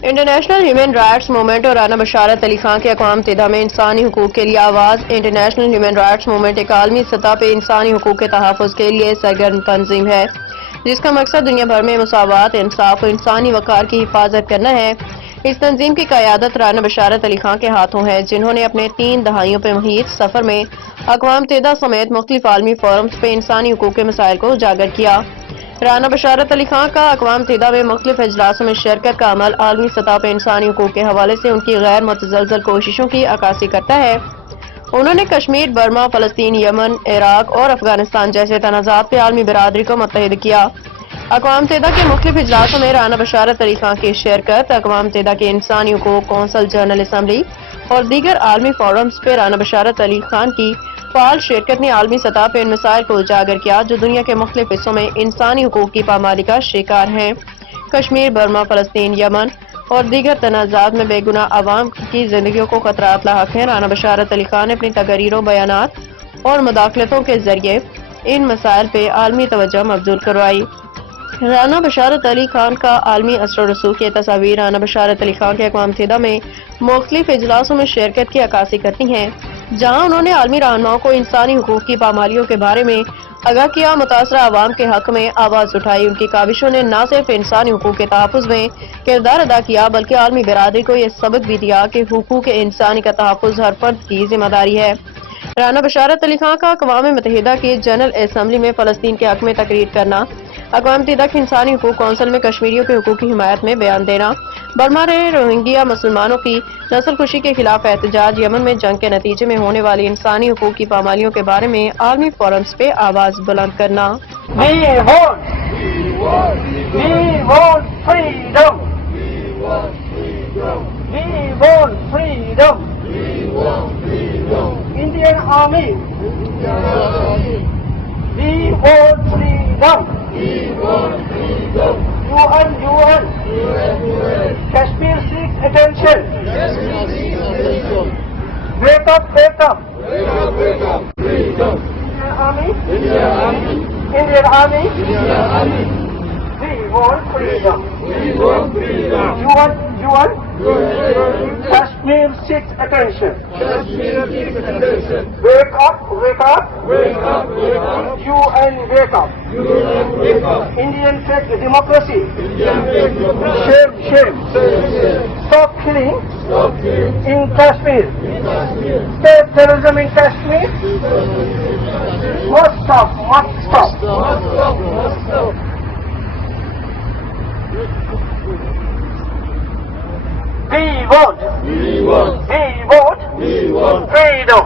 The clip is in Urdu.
انٹرنیشنل ہیومن رائٹس مومنٹ اور رانا بشارت علی خان کے اقوام متحدہ میں انسانی حقوق کے لیے آواز۔ انٹرنیشنل ہیومن رائٹس مومنٹ ایک عالمی سطح پہ انسانی حقوق کے تحفظ کے لیے سرگرم تنظیم ہے جس کا مقصد دنیا بھر میں مساوات، انصاف اور انسانی وقار کی حفاظت کرنا ہے۔ اس تنظیم کی قیادت رانا بشارت علی خان کے ہاتھوں ہے، جنہوں نے اپنے 3 دہائیوں پہ محیط سفر میں اقوام متحدہ سمیت مختلف عالمی فورمز پہ انسانی حقوق کے مسائل کو اجاگر کیا۔ رانا بشارت علی خان کا اقوام متحدہ میں مختلف اجلاسوں میں شرکت کا عمل عالمی سطح پہ انسانی حقوق کے حوالے سے ان کی غیر متزلزل کوششوں کی عکاسی کرتا ہے۔ انہوں نے کشمیر، برما، فلسطین، یمن، عراق اور افغانستان جیسے تنازعات پہ عالمی برادری کو متحد کیا۔ اقوام متحدہ کے مختلف اجلاسوں میں رانا بشارت علی خان کی شرکت، اقوام متحدہ کے انسانی حقوق کونسل جنرل اسمبلی اور دیگر عالمی فورمز پہ رانا بشارت علی خان کی فعال شرکت نے عالمی سطح پہ ان مسائل کو اجاگر کیا جو دنیا کے مختلف حصوں میں انسانی حقوق کی پامالی کا شکار ہیں۔ کشمیر، برما، فلسطین، یمن اور دیگر تنازعات میں بے گناہ عوام کی زندگیوں کو خطرات لاحق ہیں۔ رانا بشارت علی خان نے اپنی تقریروں، بیانات اور مداخلتوں کے ذریعے ان مسائل پہ عالمی توجہ مبذول کروائی۔ رانا بشارت علی خان کا عالمی اثر و رسوخ کی تصاویر رانا بشارت علی خان کے اقوام متحدہ میں مختلف اجلاسوں میں شرکت کی عکاسی کرتی ہیں، جہاں انہوں نے عالمی رہنماؤں کو انسانی حقوق کی پامالیوں کے بارے میں آگاہ کیا، متاثرہ عوام کے حق میں آواز اٹھائی۔ ان کی کاوشوں نے نہ صرف انسانی حقوق کے تحفظ میں کردار ادا کیا بلکہ عالمی برادری کو یہ سبق بھی دیا کہ حقوق انسانی کا تحفظ ہر فرد کی ذمہ داری ہے۔ رانا بشارت علی خان کا اقوام متحدہ کی جنرل اسمبلی میں فلسطین کے حق میں تقریر کرنا، اقوام متحدہ کی انسانی حقوق کونسل میں کشمیریوں کے حقوق کی حمایت میں بیان دینا، برما میں روہنگیا مسلمانوں کی نسل کشی کے خلاف احتجاج، یمن میں جنگ کے نتیجے میں ہونے والی انسانی حقوق کی پامالیوں کے بارے میں عالمی فورمز پہ آواز بلند کرنا۔ We want freedom. We want freedom. Indian Army. We want freedom. UN. Kashmir seeks attention. Wake up. Indian Army. Indian Army. We want freedom. UN. Kashmir seeks attention. Wake up. UN wake up. Indian fake democracy. Shame. Stop killing in Kashmir. State terrorism in Kashmir. Must stop. We want freedom.